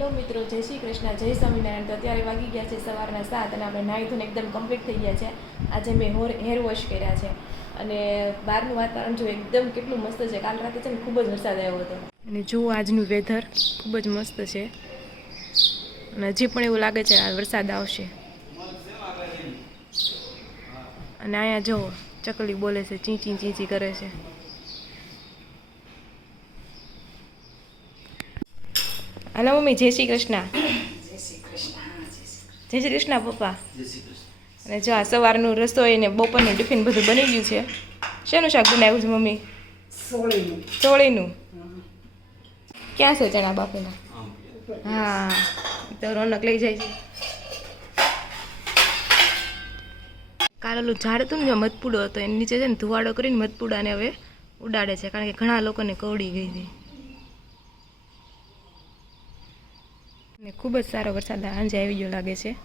Hello મિત્રો, જય શ્રી કૃષ્ણ, જય સ્વામિનારાયણ. તો અત્યારે વાગી ગયા છે સવારના સાત અને આપણે નાહી ધોઈને એકદમ કમ્પ્લીટ થઈ ગયા છે. આજે મેં હોર, હેર વોશ કર્યા છે. અને બહારનું વાતાવરણ જો એકદમ કેટલું મસ્ત છે. કાલ રાતે છે ને ખૂબ જ વરસાદ આવ્યો હતો. અને જો આજનું વેધર ખૂબ જ મસ્ત છે. અને હજી પણ એવું લાગે છે આ વરસાદ આવશે. અને અહીંયા જો ચકલી બોલે છે, ચીંચી ચીંચી કરે છે. હલો મમ્મી જય શ્રી કૃષ્ણ જય શ્રી કૃષ્ણ પપ્પા. અને જો આ સવારનું રસોઈ ને બપોરનું ટિફિન બધું બની ગયું છે. શેનું શાક બનાવ્યું છે મમ્મી? ચોળીનું ક્યાં છે ચણા બાપુના હા. તો રોનક લઈ જાય છે. કાલે ઓલું ઝાડ હતું ને મધપુડો હતો એની નીચે છે ને ધુવાડો કરીને મધપુડાને હવે ઉડાડે છે કારણ કે ઘણા લોકોને કવડી ગઈ હતી ને ખૂબ જ સારો વરસાદ સાંજે આવી ગયો લાગે છે.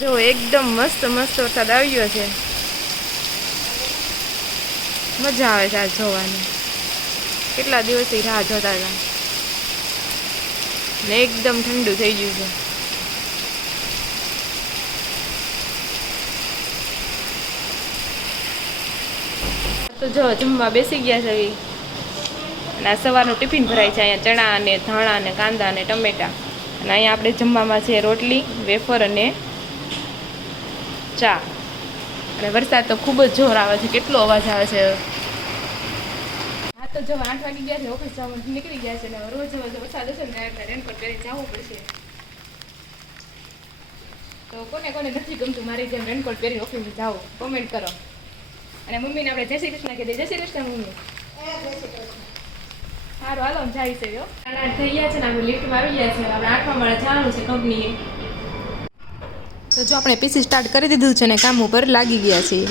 જો એકદમ મસ્ત મસ્ત વરસાદ આવી ગયો છે. મજા આવે છે આ જોવાની. કેટલા દિવસથી રાહ જોતા હતા. ને એકદમ ઠંડુ થઈ ગયું છે. તો જો જમવા બેસી ગયા છે. અને આ સવારનું ટિફિન ભરાય છે અહીંયા ચણા અને ધાણા અને કાંદા અને ટમેટા. અને અહીંયા આપણે જમવામાં છે રોટલી વેફર અને ચા. અને વરસાદ તો ખૂબ જ જોર આવે છે. કેટલો અવાજ આવે છે. હા તો જવા આઠ વાગી ગયા છે. ઓફિસ જવા નીકળી ગયા છે ને હવે રોજ જવા જો વરસાદ હશે ને રેનકોટ પહેરી જવું પડશે. તો કોને કોને નથી ગમતું મારી જેમ રેનકોટ પહેરી ઓફિસે જાઓ. કોમેન્ટ કરો. અને મમ્મીને આપણે જય શ્રી કૃષ્ણ કીધી જય શ્રી કૃષ્ણ મમ્મી. સારું હાલો જાય છે યો આઠ થઈ ગયા છે ને આપણે લિફ્ટમાં આવી ગયા છે આપણે આઠમા માળે જવાનું છે કંપનીએ તો જો આપણે પીસી સ્ટાર્ટ કરી દીધું છે ને કામ ઉપર લાગી ગયા છીએ.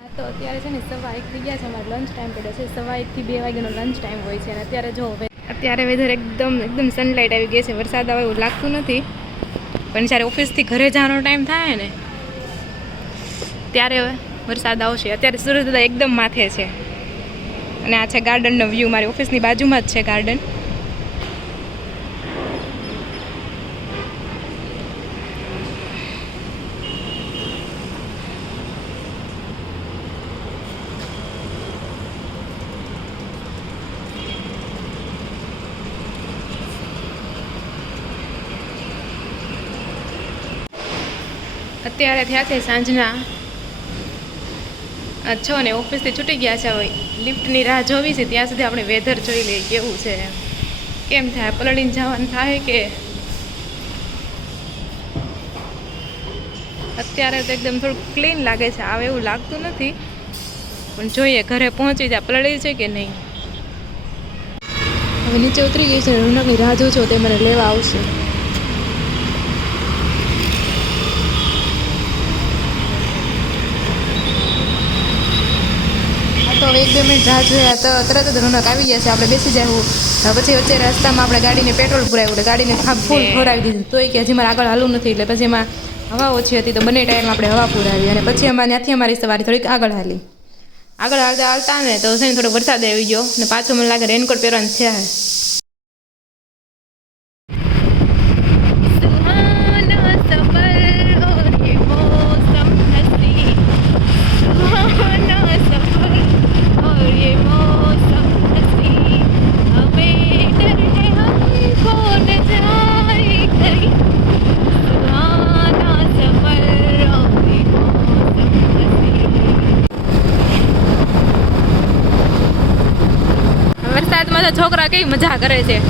હા તો અત્યારે છે ને સવા એક થઈ ગયા છે અમારે લંચ ટાઈમ પડ્યો છે. સવા એકથી બે વાગ્યાનો લંચ ટાઈમ હોય છે અને અત્યારે જો હવે અત્યારે વેધર એકદમ એકદમ સનલાઇટ આવી ગઈ છે. વરસાદ આવે એવું લાગતું નથી. પણ જ્યારે ઓફિસથી ઘરે જવાનો ટાઈમ થાય ને ત્યારે વરસાદ આવશે. અત્યારે સૂર્યોદય એકદમ માથે છે. અને આ છે ગાર્ડનનો વ્યૂ, મારી ઓફિસની બાજુમાં જ છે ગાર્ડન. અત્યારે થયા છે સાંજના છો ને ઓફિસથી છૂટી ગયા છે હવે. લિફ્ટની રાહ જોવી છે, ત્યાં સુધી આપણે વેધર જોઈ લઈએ, કેવું છે કેમ થાય? પલળીને જવાનું થાય કે? અત્યારે તો એકદમ થોડું ક્લીન લાગે છે, આવે એવું લાગતું નથી. પણ જોઈએ, ઘરે પહોંચી જાય પલળી છે કે નહીં? હવે નીચે ઉતરી ગઈ છે રોનકની રાહ છું તે મને લેવા આવશે. હવે એક બે મિનિટ રાહ જોયા તો તરત જ રોનક આવી ગયા છે. આપણે બેસી જવું હવે પછી વચ્ચે રસ્તામાં આપણે ગાડીને પેટ્રોલ પુરાવ્યું એટલે ગાડીને ફૂલ ખોરાવી દીધું. તોય કે હજી મારે આગળ હાલવું નથી એટલે પછી એમાં હવા ઓછી હતી તો બંને ટાયરમાં આપણે હવા પુરાવી અને પછી અમારે ત્યાંથી અમારી સવારી થોડીક આગળ હાલી. આગળ હાલતા હાલતા ને તો છે થોડો વરસાદ આવી ગયો ને પાછું મને લાગે રેનકોટ પહેરવાનું છે. વરસાદમાં છોકરા કઈ મજા કરે છે?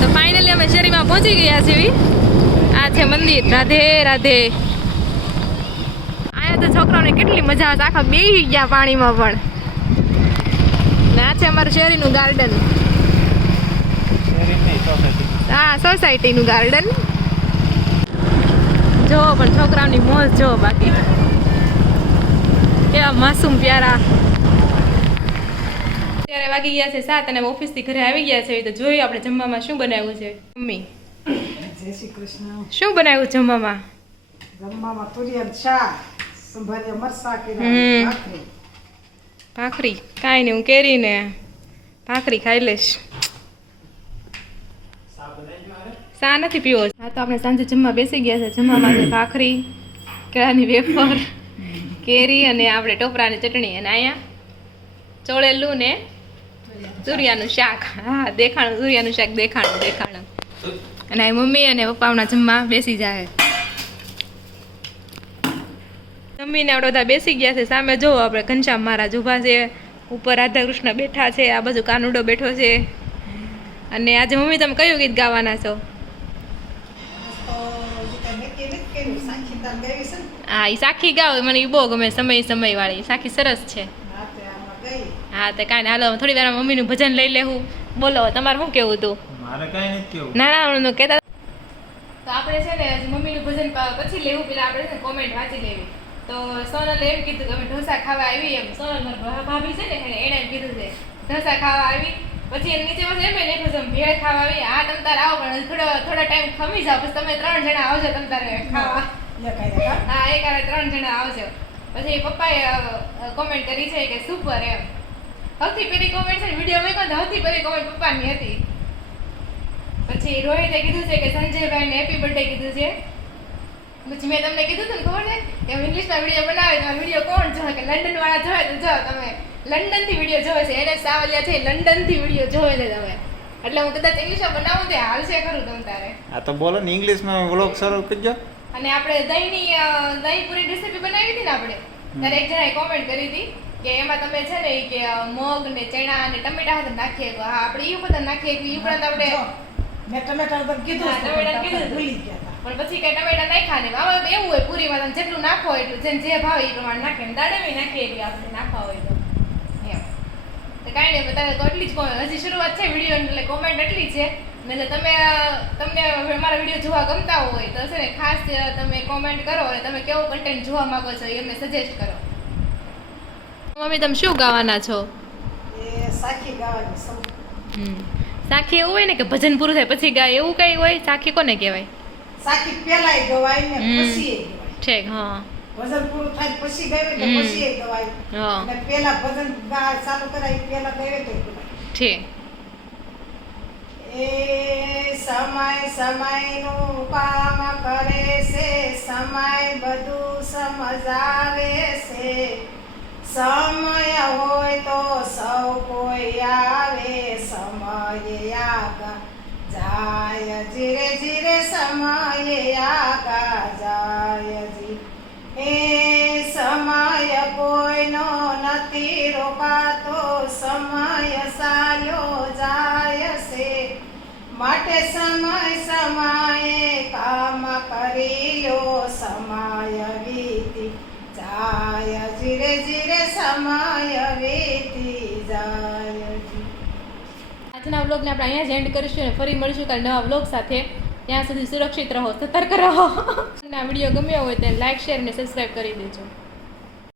તો ફાઇનલી અમે શેરીમાં પહોંચી ગયા છીએ આ છે મંદિર. રાધે રાધે. અહીંયા તો છોકરાઓને કેટલી મજા આવે આખા બે ગયા પાણીમાં પણ. ને આ છે અમારું શેરીનું ગાર્ડન હા સોસાયટીનું ગાર્ડન જો પણ છોકરાઓની મોજ જો બાકી. કેવા માસૂમ પ્યારા. અત્યારે વાગી ગયા છે સાત અને ઓફિસથી ઘરે આવી ગયા છે તો જોયું આપણે જમવામાં શું બનાવ્યું છે. મમ્મી જય શ્રી કૃષ્ણ. શું બનાવ્યું જમવામાં? જમવામાં તુરિયન શાક સંભાળ્યા મરસા હમ. ભાખરી. ભાખરી? કાંઈ નહીં હું કેરીને ભાખરી ખાઈ લઈશ. સા નથી પીવો? હા તો આપણે સાંજે જમવા બેસી ગયા છે જમવામાં છે ભાખરી કેળાની વેફર કેરી અને આપણે ટોપરાની ચટણી. અને અહીંયા ચોળેલું ને સૂર્યાનું શાક. હા દેખાણું સૂર્યાનું શાક દેખાણું દેખાણું. અને મમ્મી અને પપ્પા જમવા બેસી જાય જમીને આપણે બધા બેસી ગયા છે. સામે જોવો આપણે ઘનશ્યામ મહારાજ ઊભા છે. ઉપર રાધા કૃષ્ણ બેઠા છે. આ બાજુ કાનુડો બેઠો છે. અને આજે મમ્મી તમે કયું ગીત ગાવાના છો? હા એ સાખી ગાવ મને એ બહુ ગમે. સમય સમય વાળી સાખી સરસ છે. હા તો કાંઈ હાલો થોડી વાર મમ્મીનું ભજન લઈ લેવું બોલો તમારે શું કેવું હતું મારે કાંઈ નથી કેવું. ના ના હું કહેતા તો આપણે છે ને મમ્મીનું ભજન પછી લેવું પેલા આપણે છે કોમેન્ટ વાંચી લેવી. તો સોનલ એમ કીધું કે અમે ઢોસા ખાવા આવી એમ. સોનલ મારી ભાભી છે ને એને એમ કીધું છે ઢોસા ખાવા આવી. પછી એની નીચે પછી એમ લખ્યું છે ભેળ ખાવા આવી આ તમ તારે આવો પણ થોડો થોડો ટાઈમ ખમી જાઓ પછી તમે ત્રણ જણા આવજો તમ તારે ખાવા. હા? એક ત્રણ જણા આવજો. પછી પપ્પાએ કોમેન્ટ કરી છે કે સુપર એમ. સૌથી પહેલી કોમેન્ટ છે વીડિયો મેં કહ્યું સૌથી પહેલી કોમેન્ટ પપ્પાની હતી. પછી રોહિતે કીધું છે કે સંજયભાઈને હેપી બર્થડે કીધું છે. પછી મેં તમને કીધું હતું ને ખબર છે? કે ઇંગ્લિશમાં વીડિયો બનાવે તો વીડિયો કોણ જોવે? કે લંડન વાળા જોવે તો જો તમે. લંડનથી વીડિયો જોવે છે. એને સાવલિયા છે લંડનથી વીડિયો જોવે છે તમે. એટલે હું કદાચ ઇંગ્લિશમાં બનાવું તે હાલશે ખરું તમને તારે. આ તો બોલો ને ઇંગ્લિશમાં વ્લોગ શરૂ કરજો. અને આપણે દહીંની દહીં પૂરી રેસીપી બનાવી હતી ને આપણે? ત્યારે એક જણાએ કોમેન્ટ કરી હતી. કે એમાં તમે છે ને કે મગ ને ચણા ને ટમેટા હતા નાખીએ તો હા આપણે એ બધા નાખીએ કે ઈ ઉપરાંત આપણે મેં ટમેટા તો કીધું ટમેટા પણ કીધું ભૂલી ગયા પણ પછી કઈ ટમેટા નાખ્યા ને આમાં એવું હોય પૂરીમાં તમે જેટલું નાખો એટલું જેને જે ભાવે એ પ્રમાણે નાખે. ને દાડે નાખીએ કે આપણે નાખવા હોય તો. એમ. તો કાંઈ નહીં બતાવે તો એટલી જ. હજી શરૂઆત છે વીડિયો એટલે કોમેન્ટ એટલી છે. ને તમે તમને મારા વીડિયો જોવા ગમતા હોય તો છે ને ખાસ તમે કોમેન્ટ કરો અને તમે કેવો કન્ટેન્ટ જોવા માંગો છો એ અમને સજેસ્ટ કરો. મમ્મી તમે શું ગાવાના છો? સાખી એવું હોય ને કે ભજન પૂરું થાય પછી ગાય એવું કઈ હોય સાખી કોને કહેવાય? સાખી પેલાય ગવાય ને પછી ઠીક હા. ભજન પૂરું થાય પછી ગાય એટલે પછી ગવાય. હા. અને પેલા ભજન ગા ચાલુ કરાય પેલા ગાય તો ઠીક. એ સમયનું કામ કરે છે સમય બધું સમજાવે છે. સમય હોય તો સૌ કોઈ આવે સમય આગા જાય ધીરે ધીરે સમય આગા જાય જી. એ સમય કોઈનો નથી રોકાતો, સમય સાયો જાય છે. માટે સમય સમયે કામ કરી લો, સમય સમય વીતી જાય. આજના વ્લોગને આપણે અહીંયા જ એન્ડ કરીશું અને ફરી મળીશું કાલે નવા વ્લોગ સાથે. ત્યાં સુધી સુરક્ષિત રહો, સતર્ક રહો. આ વીડિયો ગમ્યો હોય તો લાઇક શેર અને સબસ્ક્રાઈબ કરી દેજો.